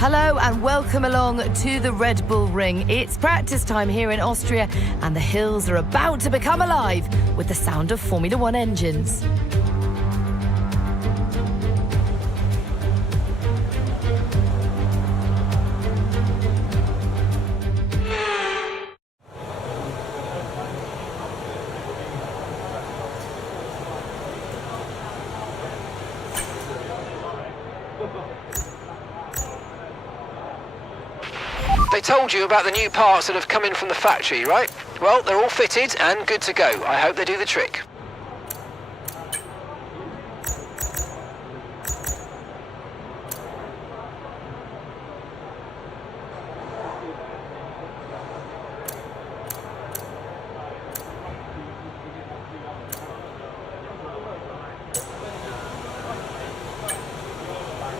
Hello and welcome along to the Red Bull Ring. It's practice time here in Austria and the hills are about to become alive with the sound of Formula One engines. They told you about the new parts that have come in from the factory, right? Well, they're all fitted and good to go. I hope they do the trick.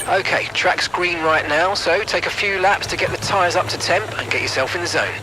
Okay, track's green right now, so take a few laps to get the tyres up to temp and get yourself in the zone.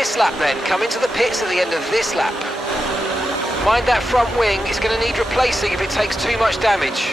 this lap then. Come into the pits at the end of this lap. Mind that front wing, it's going to need replacing if it takes too much damage.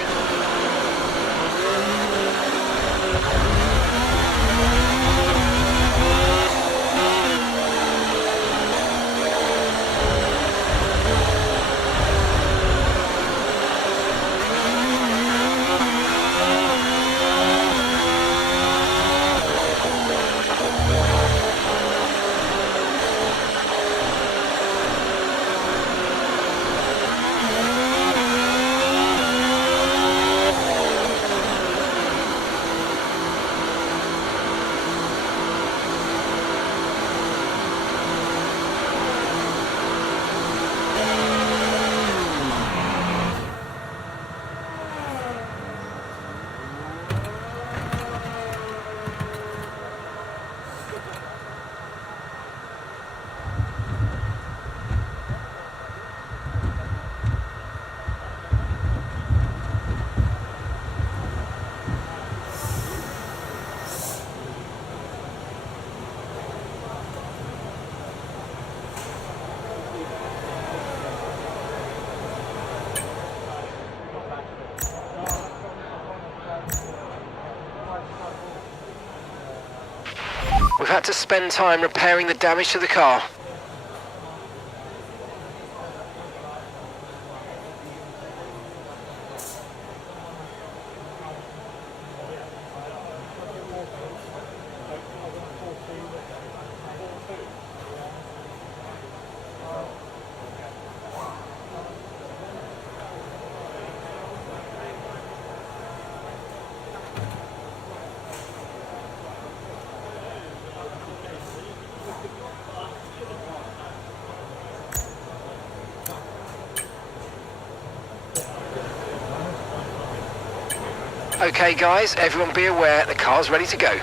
We've had to spend time repairing the damage to the car. Okay guys, everyone be aware, the car's ready to go.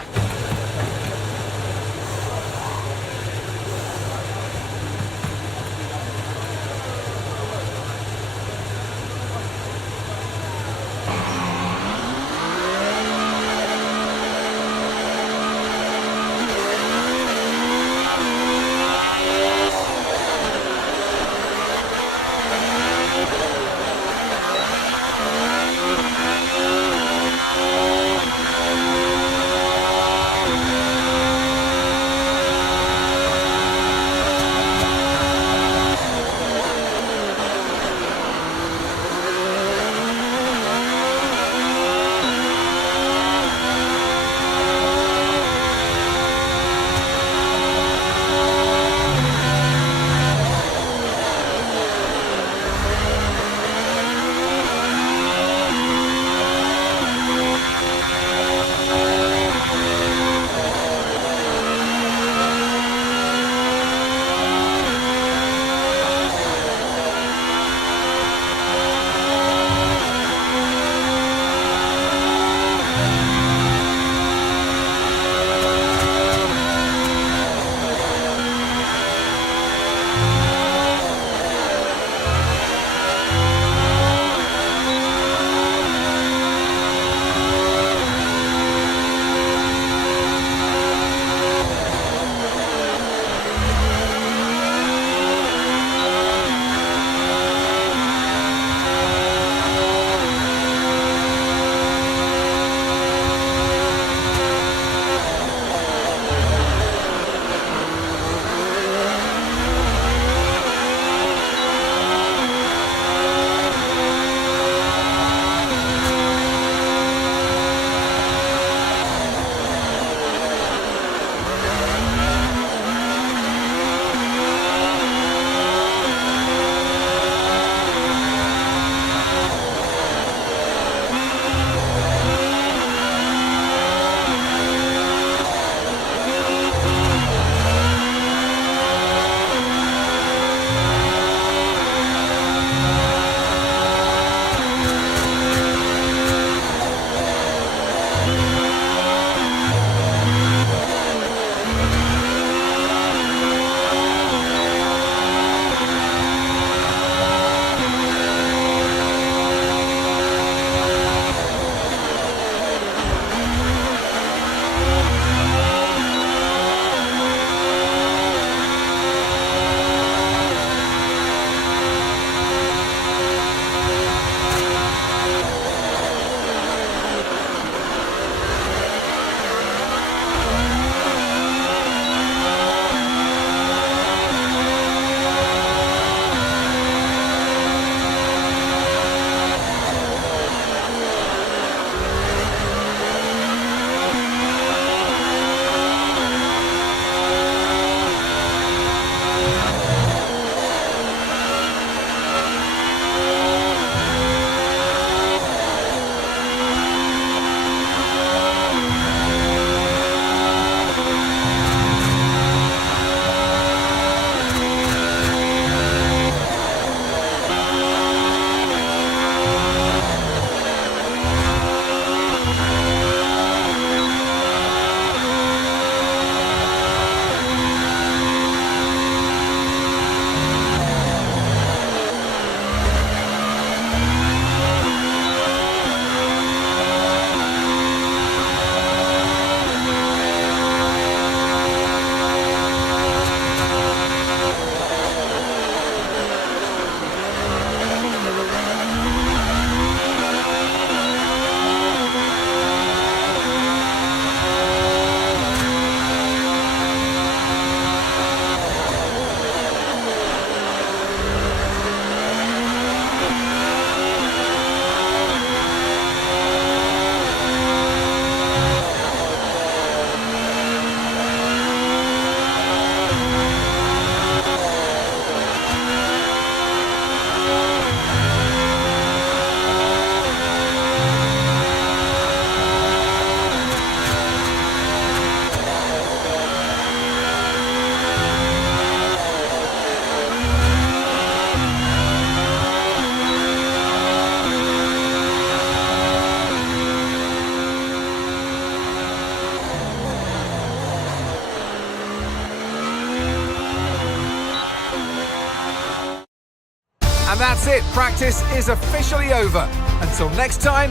That's it, practice is officially over. Until next time,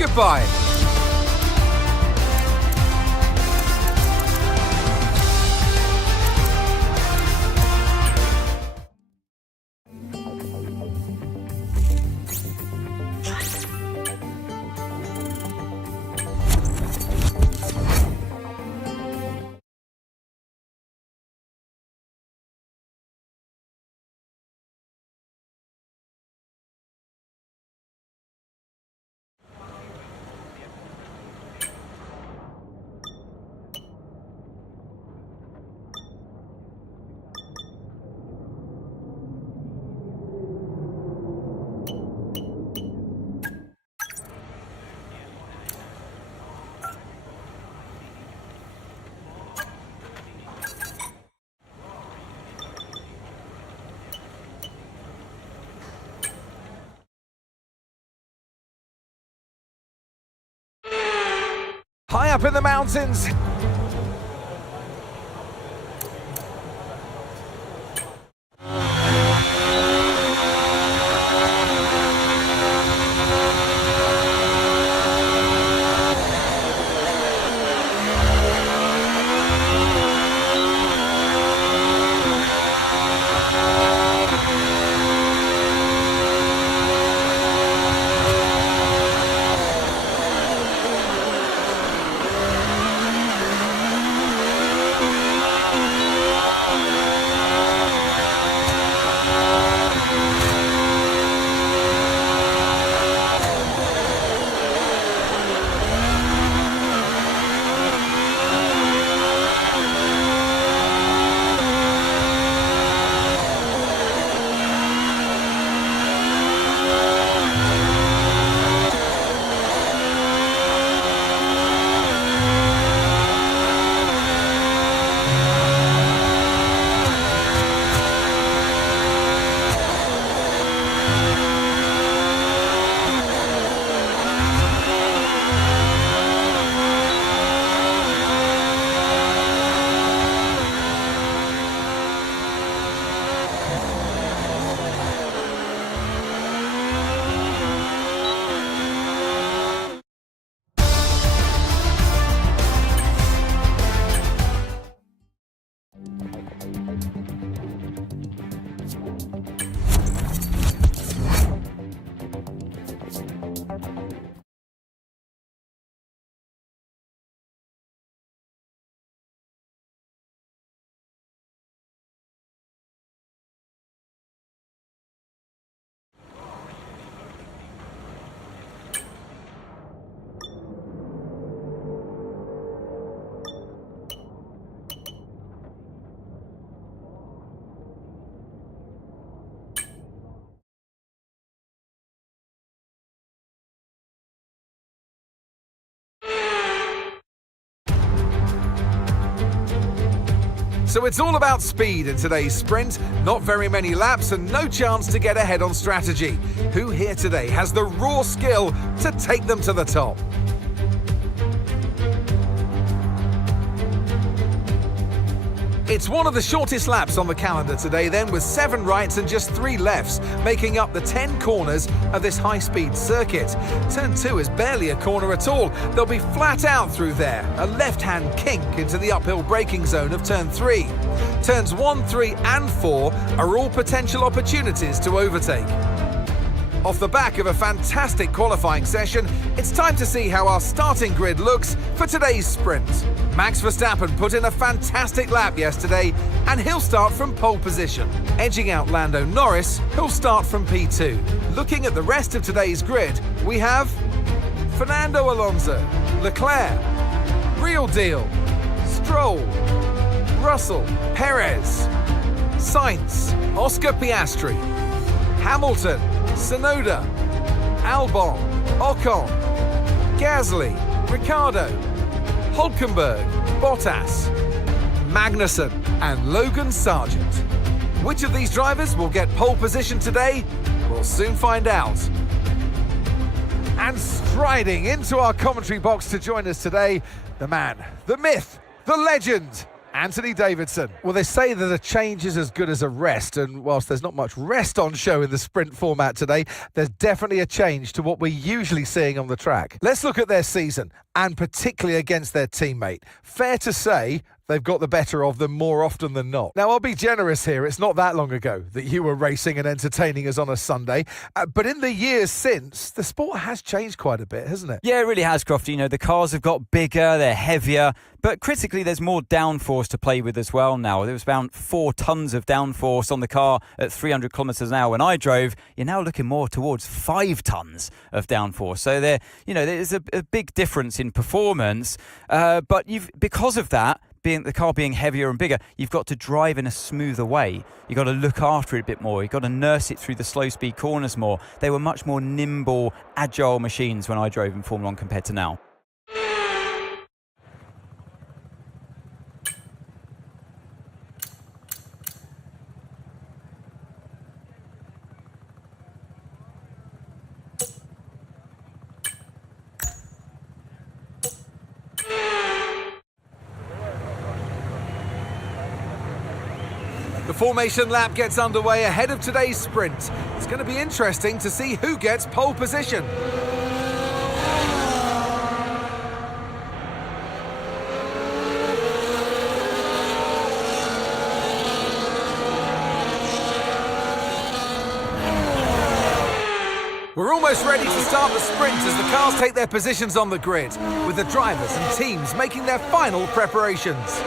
goodbye. High up in the mountains. So it's all about speed in today's sprint. Not very many laps and no chance to get ahead on strategy. Who here today has the raw skill to take them to the top? It's one of the shortest laps on the calendar today then, with 7 rights and just 3 lefts, making up the 10 corners of this high-speed circuit. Turn 2 is barely a corner at all. They'll be flat out through there, a left-hand kink into the uphill braking zone of turn 3. Turns 1, 3 and 4 are all potential opportunities to overtake. Off the back of a fantastic qualifying session, it's time to see how our starting grid looks for today's sprint. Max Verstappen put in a fantastic lap yesterday, and he'll start from pole position. Edging out Lando Norris, who'll start from P2. Looking at the rest of today's grid, we have Fernando Alonso, Leclerc, Real Deal, Stroll, Russell, Perez, Sainz, Oscar Piastri, Hamilton, Tsunoda, Albon, Ocon, Gasly, Ricciardo, Hülkenberg, Bottas, Magnussen and Logan Sargent. Which of these drivers will get pole position today? We'll soon find out. And striding into our commentary box to join us today, the man, the myth, the legend, Anthony Davidson. Well, they say that a change is as good as a rest, and whilst there's not much rest on show in the sprint format today, there's definitely a change to what we're usually seeing on the track. Let's look at their season, and particularly against their teammate. Fair to say, they've got the better of them more often than not. Now, I'll be generous here. It's not that long ago that you were racing and entertaining us on a Sunday. But in the years since, the sport has changed quite a bit, hasn't it? Yeah, it really has, Crofty. You know, the cars have got bigger, they're heavier, but critically, there's more downforce to play with as well now. There was about 4 tons of downforce on the car at 300 kilometres an hour when I drove. You're now looking more towards 5 tons of downforce. So there's a big difference in performance. But because of that, the car being heavier and bigger, you've got to drive in a smoother way. You've got to look after it a bit more. You've got to nurse it through the slow speed corners more. They were much more nimble, agile machines when I drove in Formula 1 compared to now. The formation lap gets underway ahead of today's sprint. It's going to be interesting to see who gets pole position. We're almost ready to start the sprint as the cars take their positions on the grid, with the drivers and teams making their final preparations.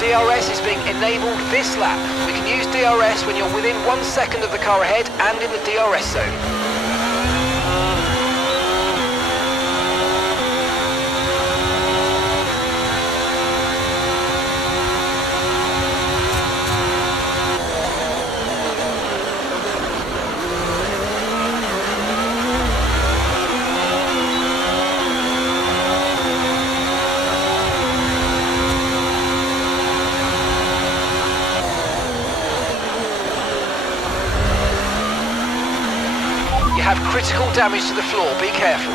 DRS is being enabled this lap. We can use DRS when you're within 1 second of the car ahead and in the DRS zone. You have critical damage to the floor, be careful.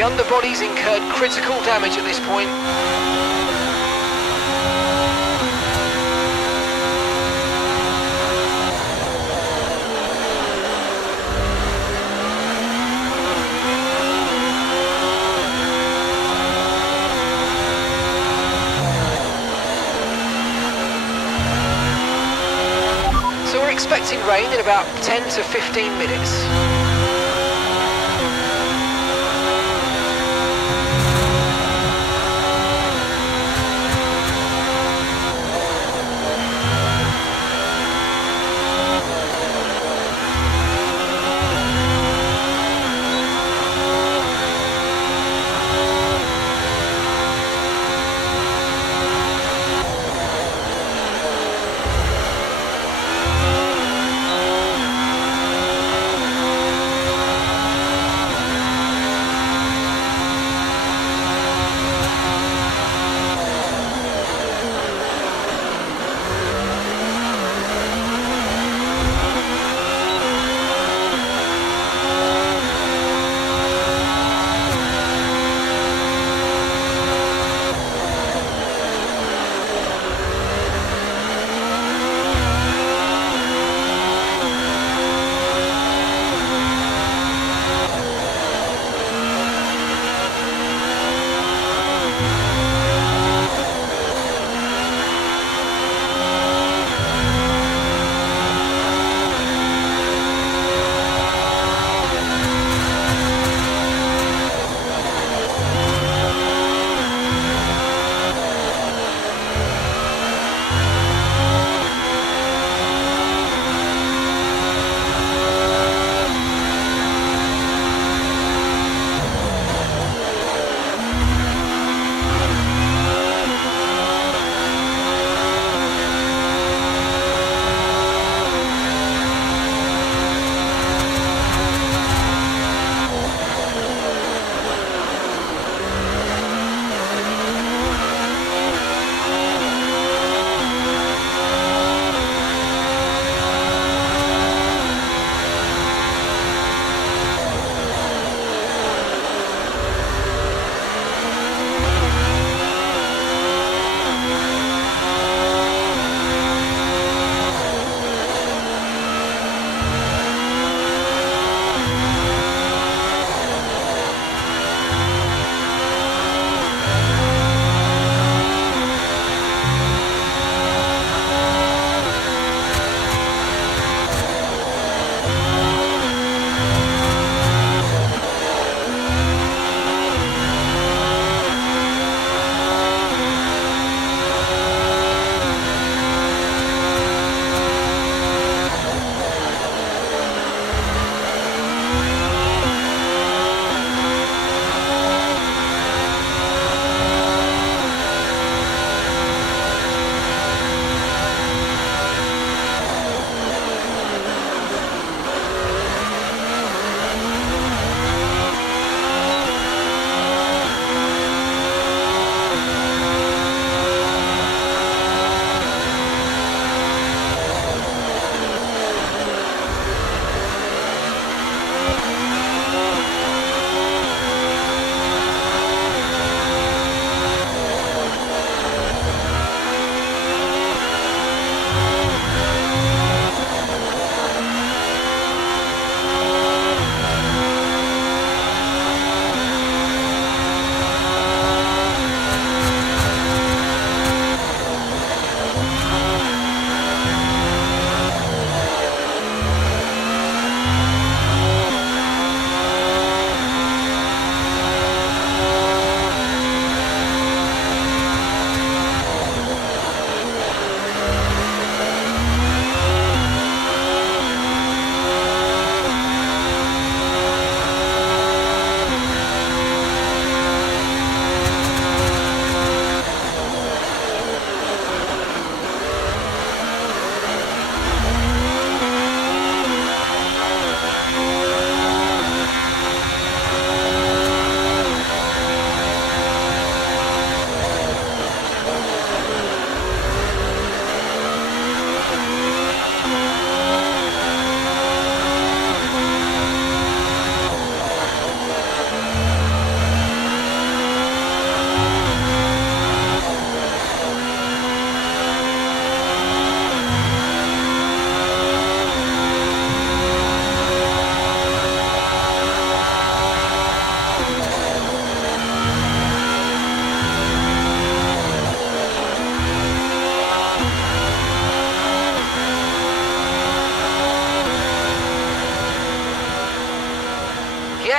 The underbody's incurred critical damage at this point. So we're expecting rain in about 10 to 15 minutes.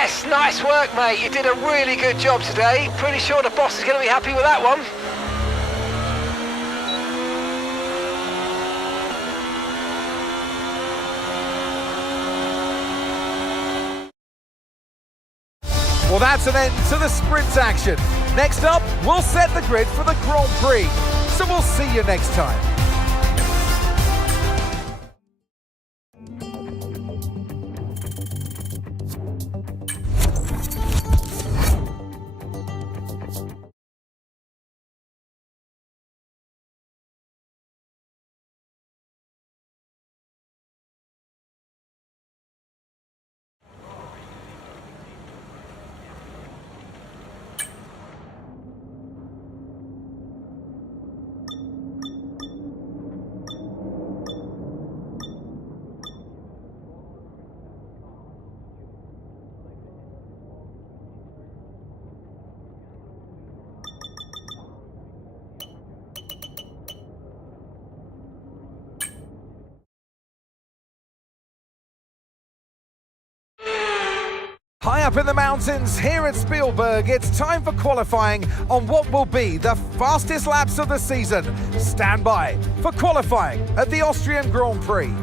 Yes, nice work, mate. You did a really good job today. Pretty sure the boss is going to be happy with that one. Well, that's an end to the sprint action. Next up, we'll set the grid for the Grand Prix. So we'll see you next time. High up in the mountains here at Spielberg, it's time for qualifying on what will be the fastest laps of the season. Stand by for qualifying at the Austrian Grand Prix.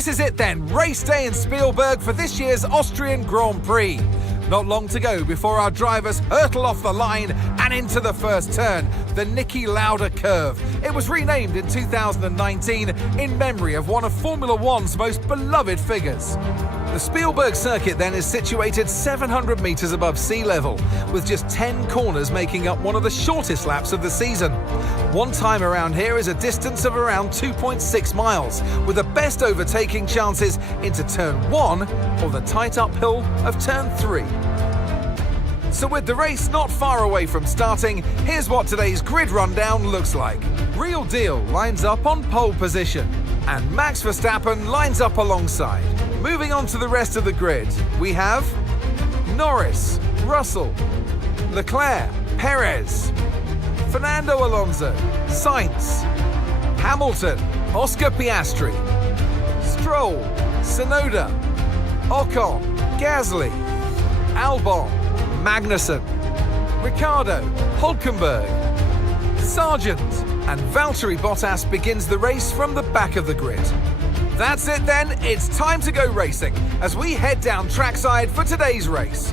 This is it then, race day in Spielberg for this year's Austrian Grand Prix. Not long to go before our drivers hurtle off the line and into the first turn, the Niki Lauda curve. It was renamed in 2019 in memory of one of Formula One's most beloved figures. The Spielberg circuit then is situated 700 metres above sea level, with just 10 corners making up one of the shortest laps of the season. One time around here is a distance of around 2.6 miles, with the best overtaking chances into turn 1 or the tight uphill of turn 3. So with the race not far away from starting, here's what today's grid rundown looks like. Real Deal lines up on pole position, and Max Verstappen lines up alongside. Moving on to the rest of the grid, we have Norris, Russell, Leclerc, Perez, Fernando Alonso, Sainz, Hamilton, Oscar Piastri, Stroll, Tsunoda, Ocon, Gasly, Albon, Magnussen, Ricciardo, Hulkenberg, Sargent, and Valtteri Bottas begins the race from the back of the grid. That's it then, it's time to go racing as we head down trackside for today's race.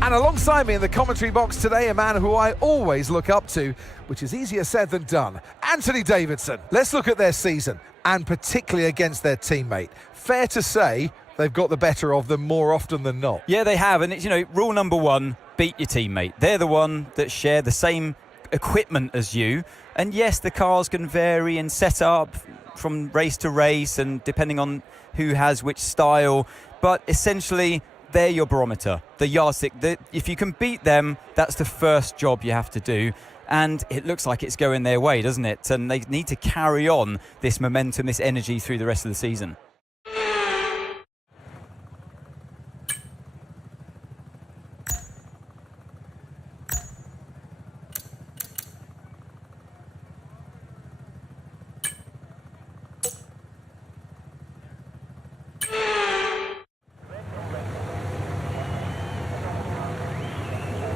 And alongside me in the commentary box today, a man who I always look up to, which is easier said than done, Anthony Davidson. Let's look at their season, and particularly against their teammate. Fair to say they've got the better of them more often than not. Yeah, they have, and it's, rule number one, beat your teammate. They're the one that share the same equipment as you, and yes, the cars can vary in setup from race to race and depending on who has which style, but essentially they're your barometer, the yardstick. If you can beat them, that's the first job you have to do, and it looks like it's going their way, doesn't it? And they need to carry on this momentum, this energy through the rest of the season.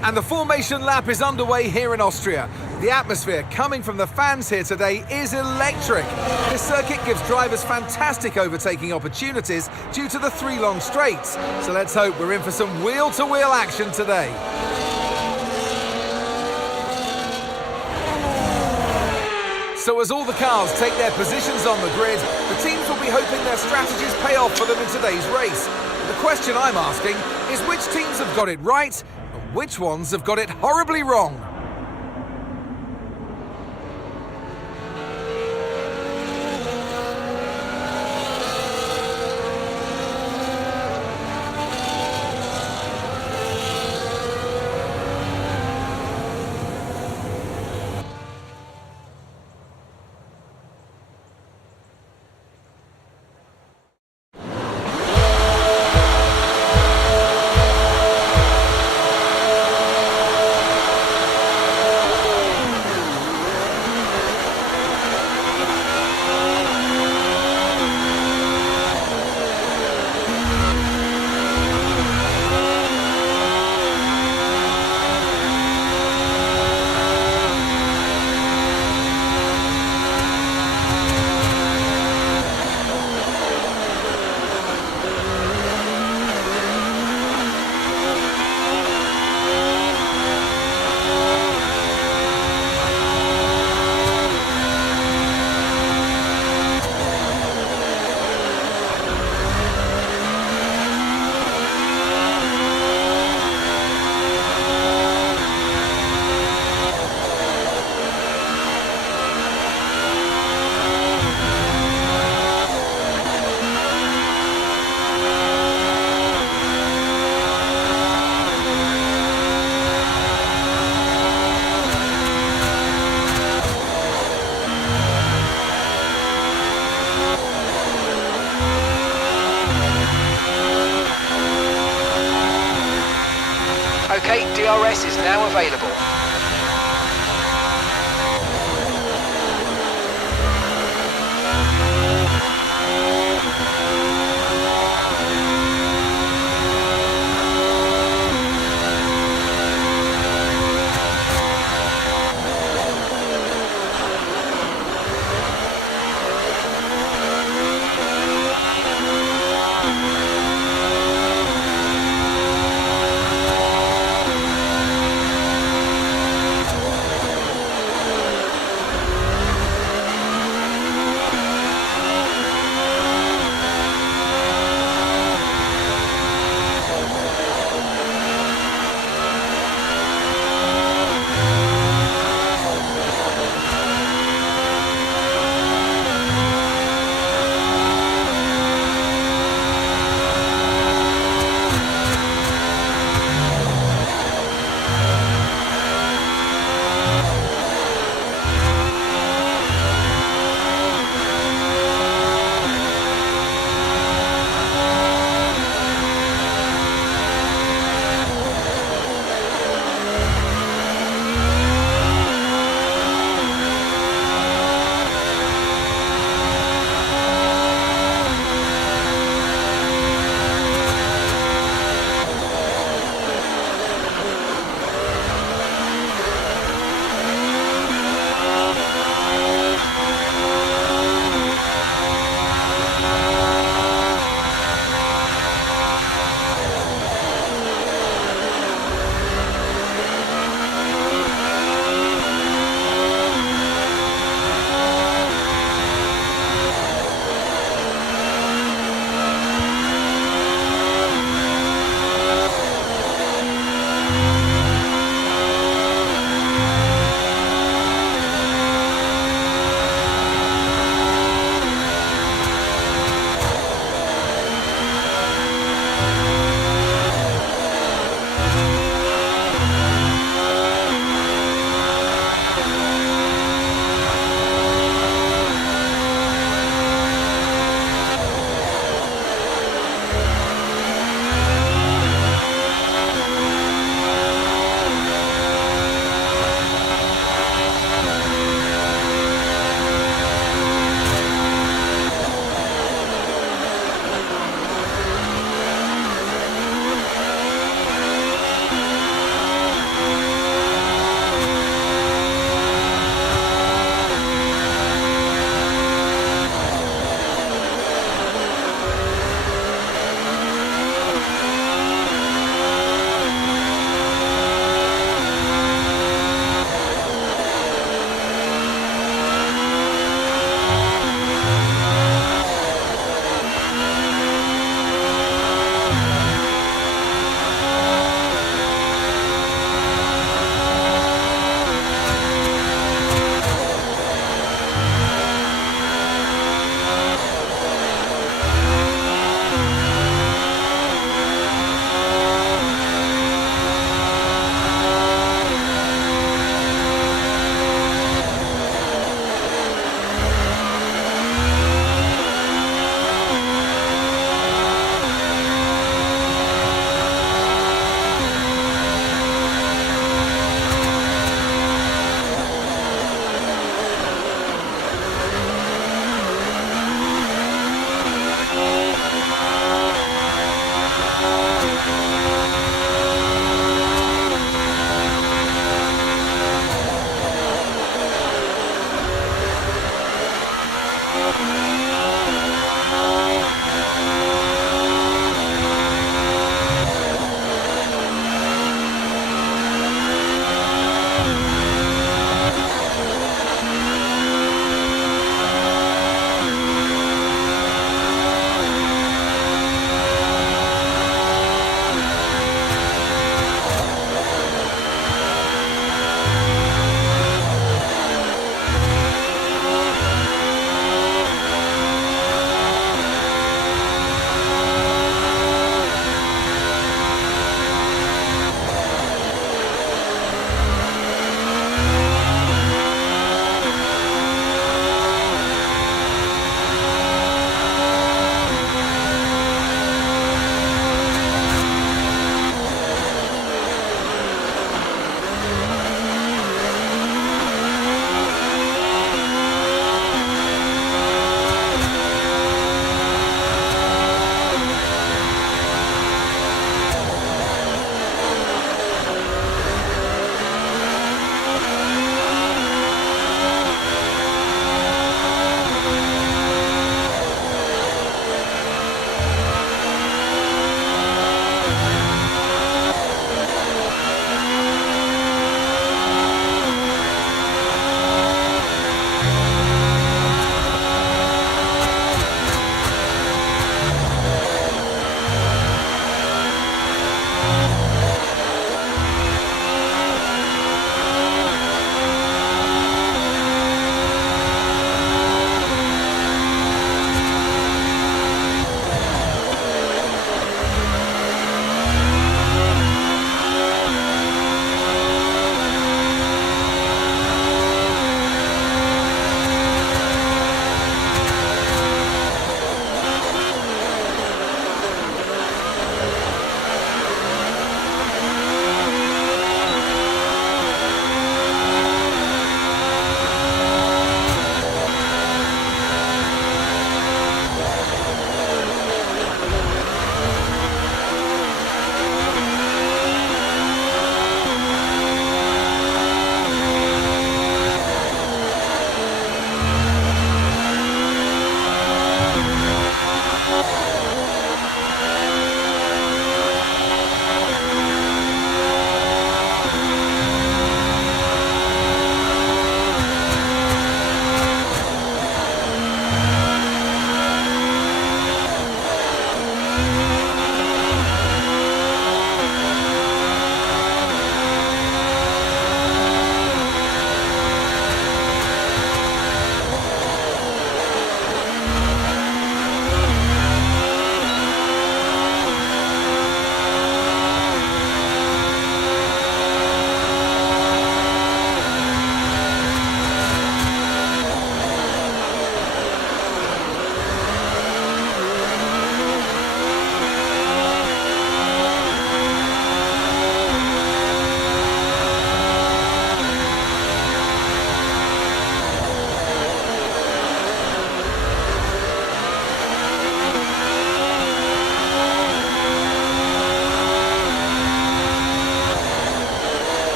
And the formation lap is underway here in Austria. The atmosphere coming from the fans here today is electric. This circuit gives drivers fantastic overtaking opportunities due to the 3 long straights. So let's hope we're in for some wheel-to-wheel action today. So as all the cars take their positions on the grid, the teams will be hoping their strategies pay off for them in today's race. The question I'm asking is which teams have got it right and which ones have got it horribly wrong? OK, DRS is now available.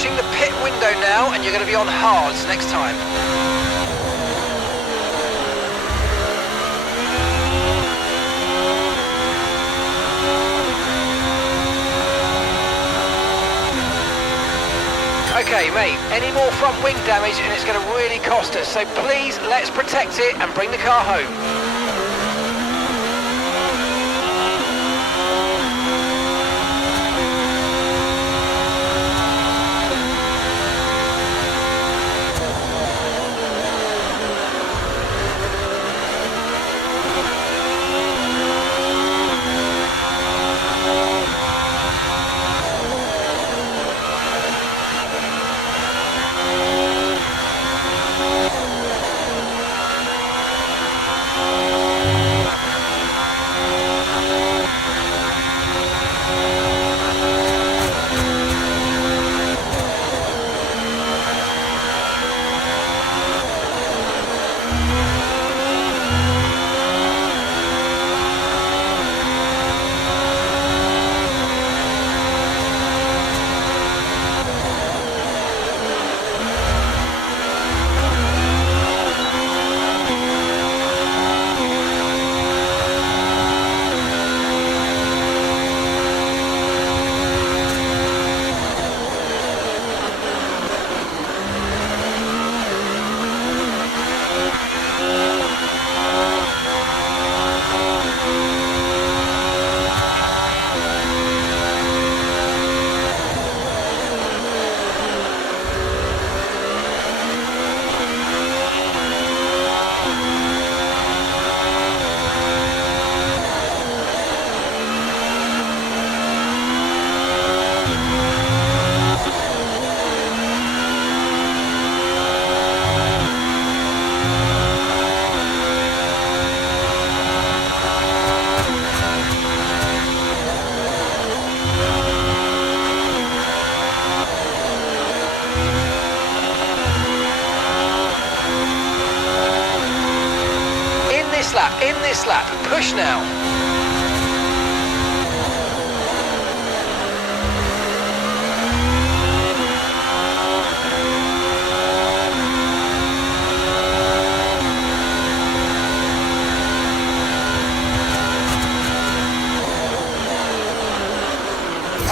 approaching the pit window now, and you're going to be on hards next time. Okay, mate, any more front wing damage and it's going to really cost us, so please let's protect it and bring the car home. In this lap, push now.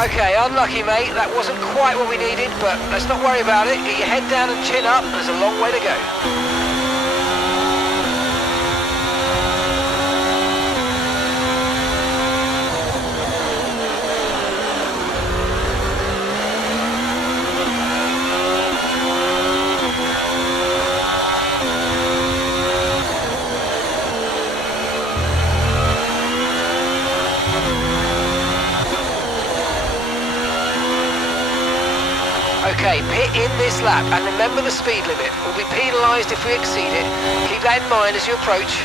Okay, unlucky mate, that wasn't quite what we needed, but let's not worry about it. Get your head down and chin up, there's a long way to go. Okay, pit in this lap, and remember the speed limit. We'll be penalised if we exceed it. Keep that in mind as you approach.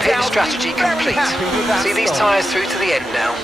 Pit strategy complete. See these tyres through to the end now.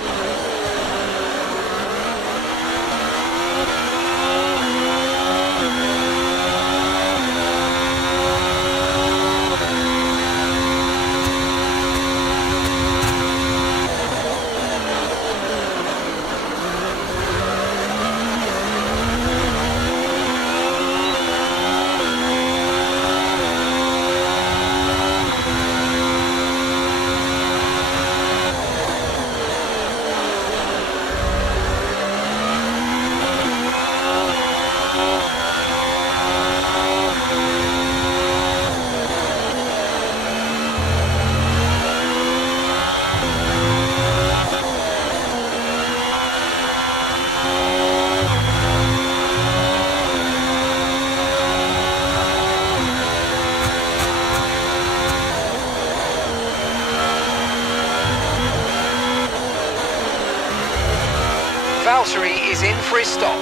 Valtteri is in for his stop.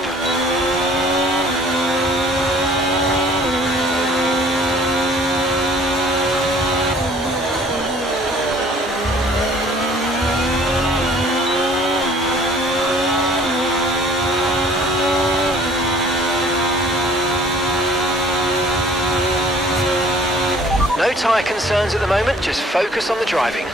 tyre concerns at the moment, just focus on the driving.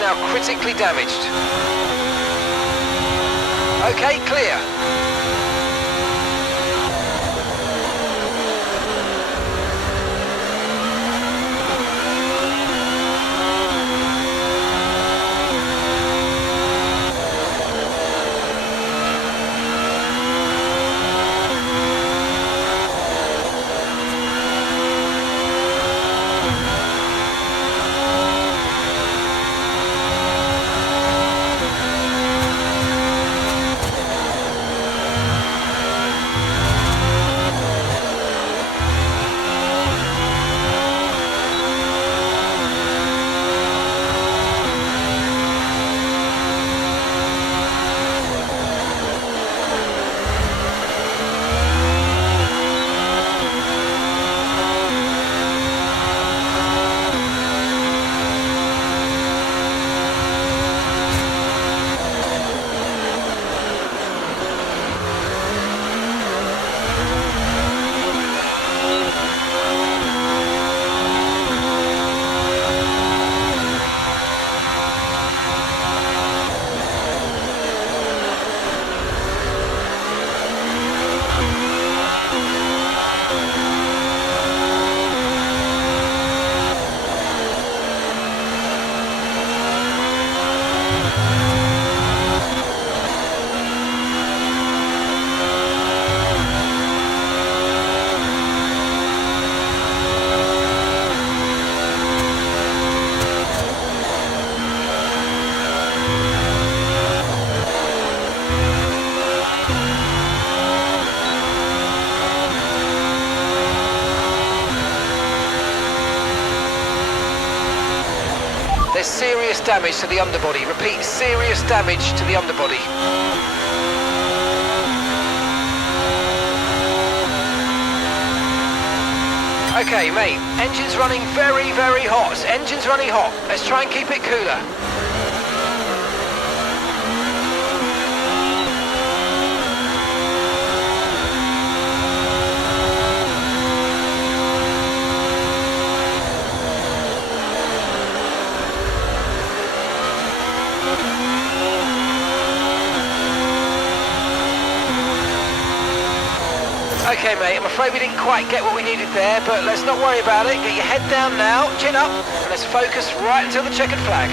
Now critically damaged. Okay, clear. There's serious damage to the underbody. Repeat, serious damage to the underbody. Okay, mate, engine's running very, very hot. Engine's running hot. Let's try and keep it cooler. Okay, mate, I'm afraid we didn't quite get what we needed there, but let's not worry about it. Get your head down now, chin up, and let's focus right until the checkered flag.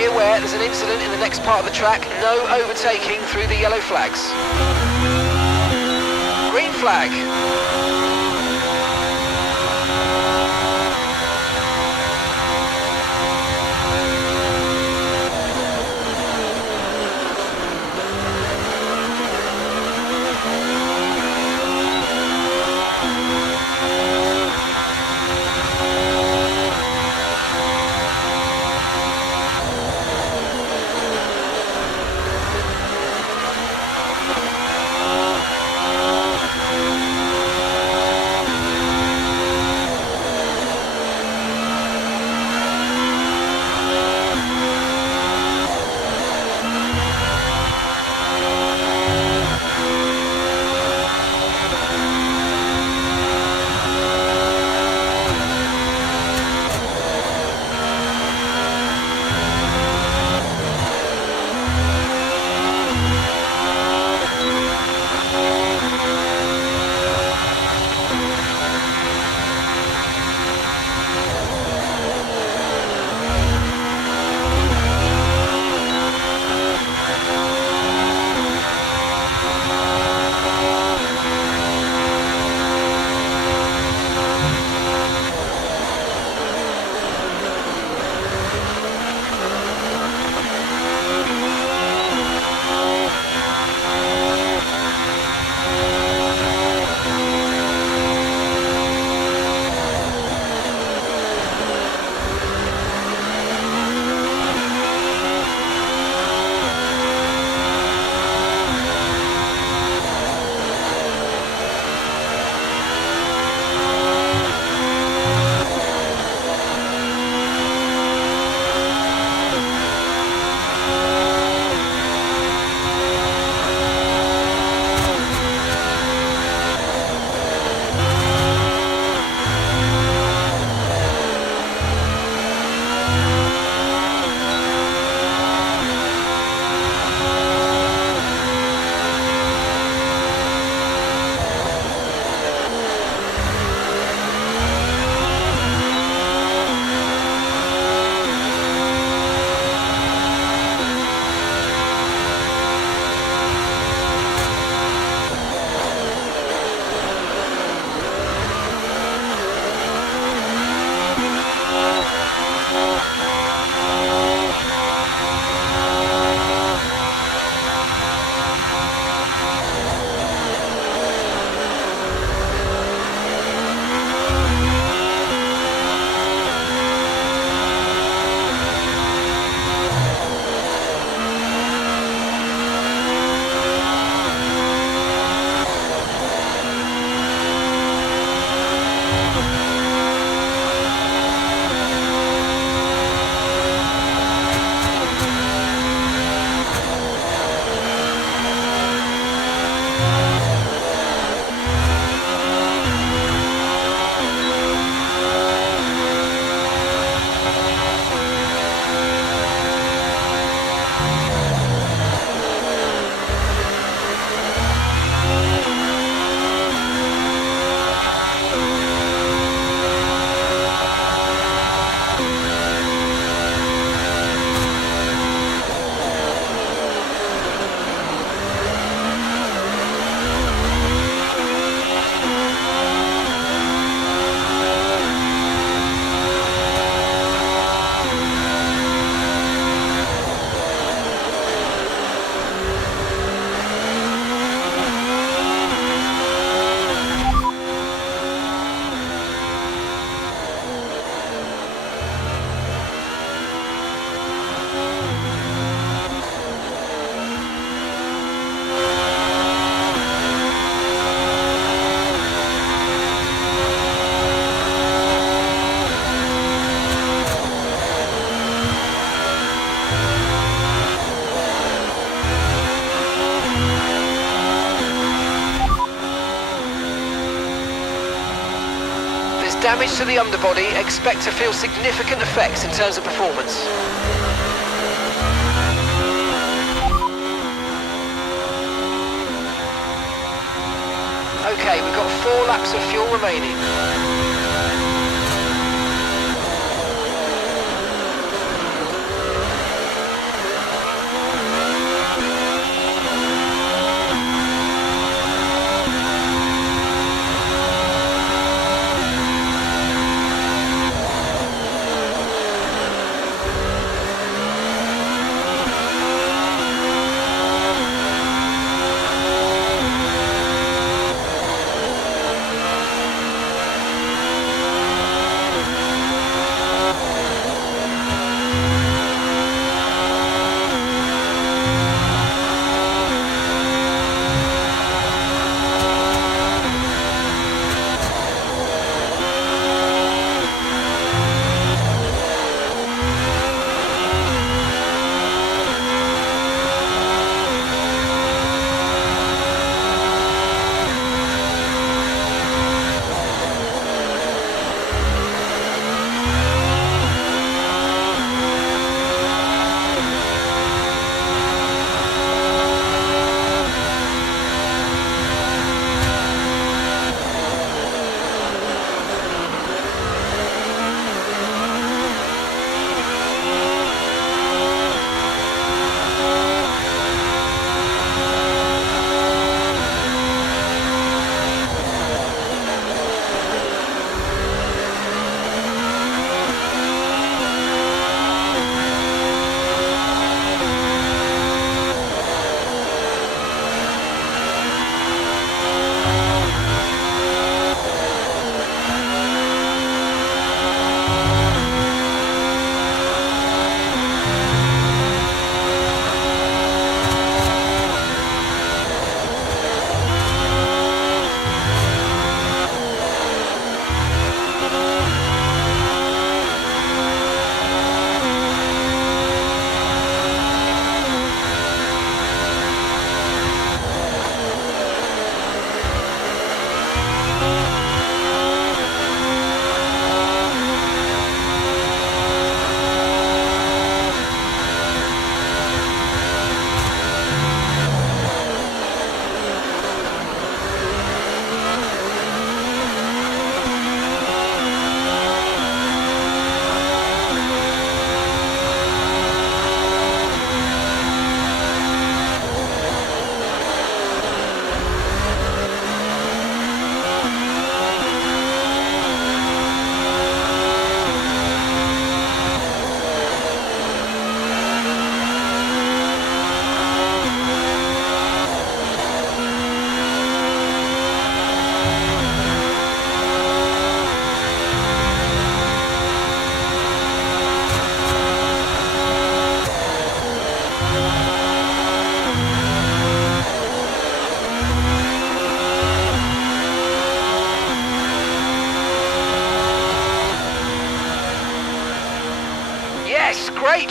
Be aware there's an incident in the next part of the track. No overtaking through the yellow flags. Green flag. Damage to the underbody, expect to feel significant effects in terms of performance. Okay, we've got 4 laps of fuel remaining.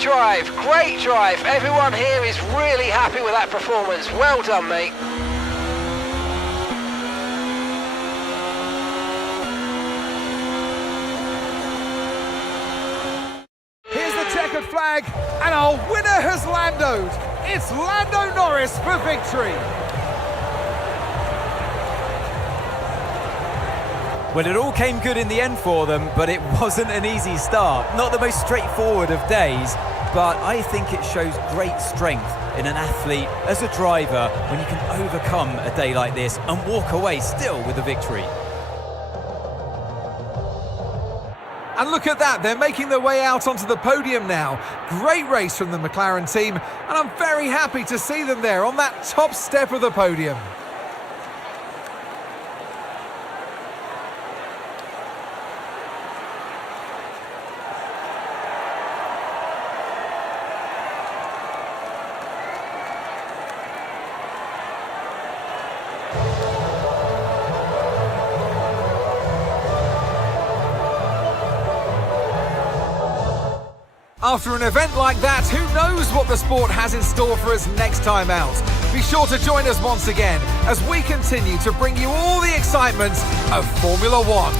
drive, great drive. Everyone here is really happy with that performance. Well done, mate. Here's the checkered flag, and our winner has Landoed. It's Lando Norris for victory. Well, it all came good in the end for them, but it wasn't an easy start. Not the most straightforward of days, but I think it shows great strength in an athlete as a driver when you can overcome a day like this and walk away still with a victory. And look at that, they're making their way out onto the podium now. Great race from the McLaren team, and I'm very happy to see them there on that top step of the podium. After an event like that, who knows what the sport has in store for us next time out? Be sure to join us once again as we continue to bring you all the excitement of Formula One.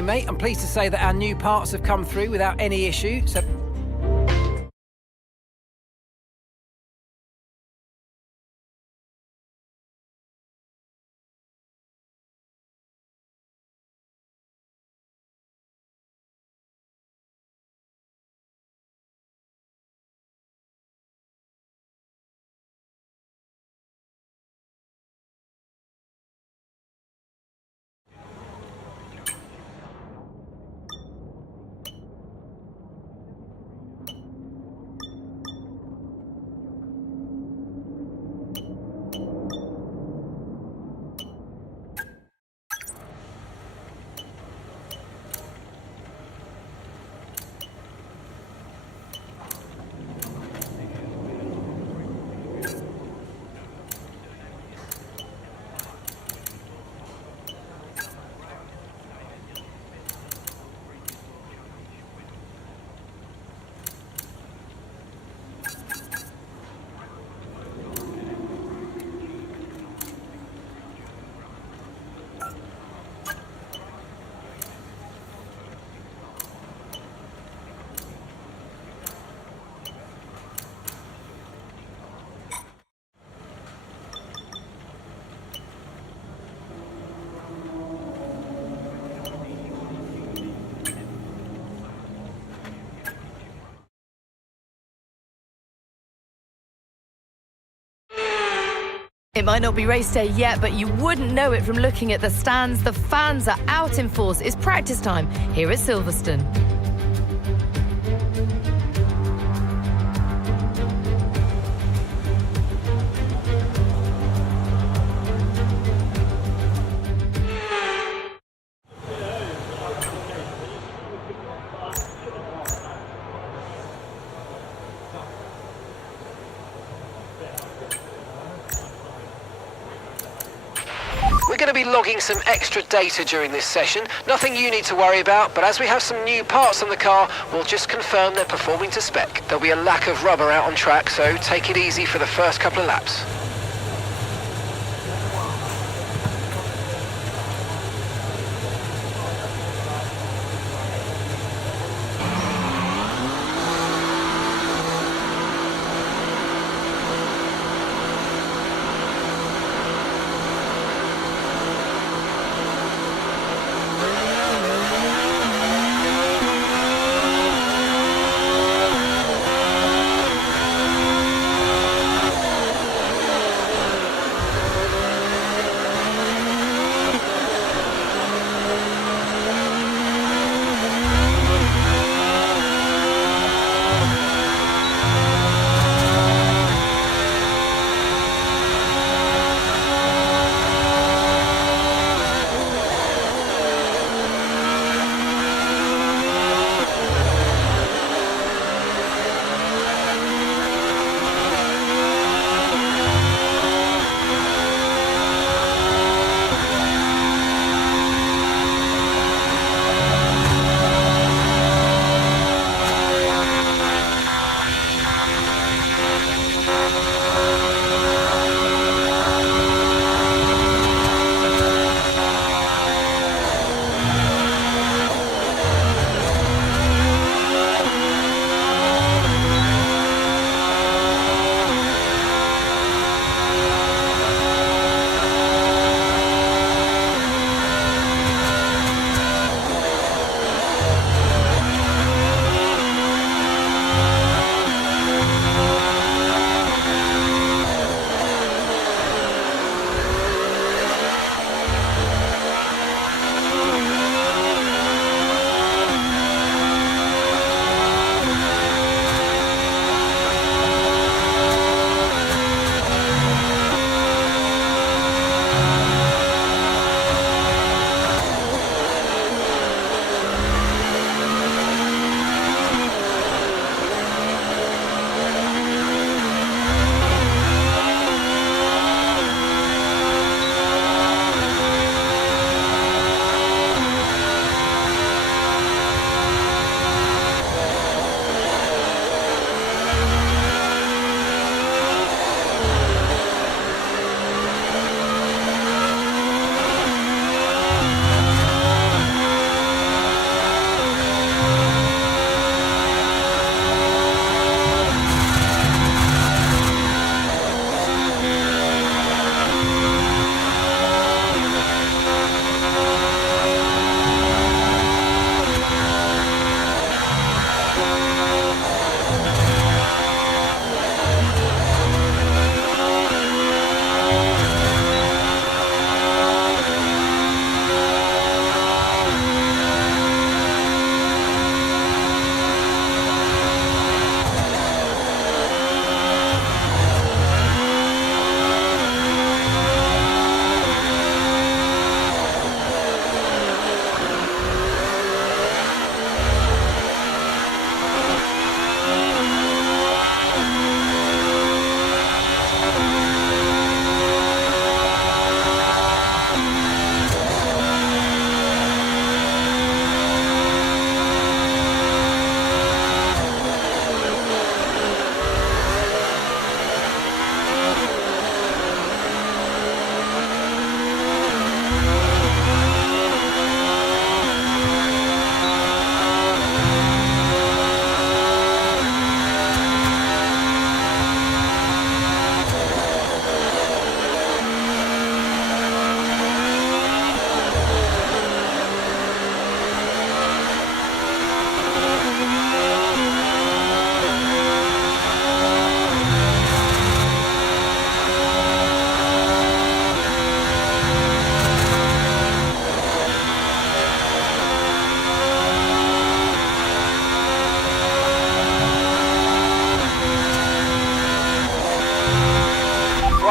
Morning, mate. I'm pleased to say that our new parts have come through without any issue, so... It might not be race day yet, but you wouldn't know it from looking at the stands. The fans are out in force. It's practice time here at Silverstone. We're going to be logging some extra data during this session. Nothing you need to worry about, but as we have some new parts on the car, we'll just confirm they're performing to spec. There'll be a lack of rubber out on track, so take it easy for the first couple of laps.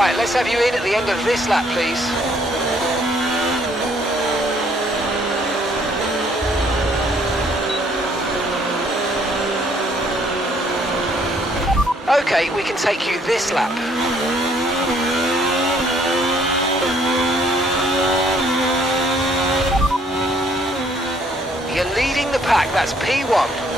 Right, let's have you in at the end of this lap, please. Okay, we can take you this lap. You're leading the pack, that's P1.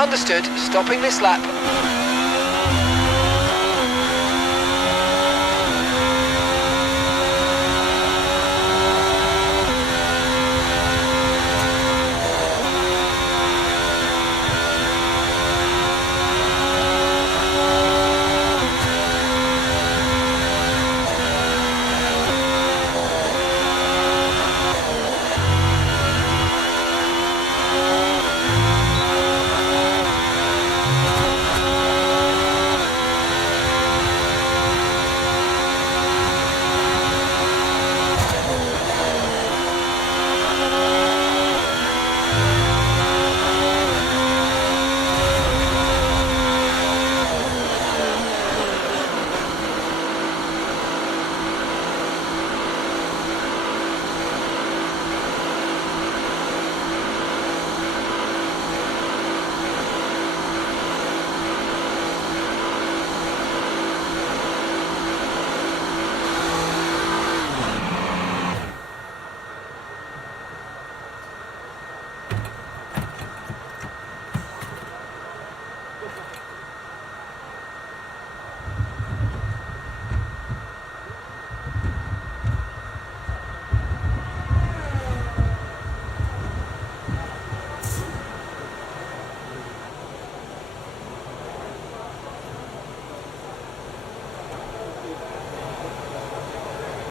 Understood, stopping this lap.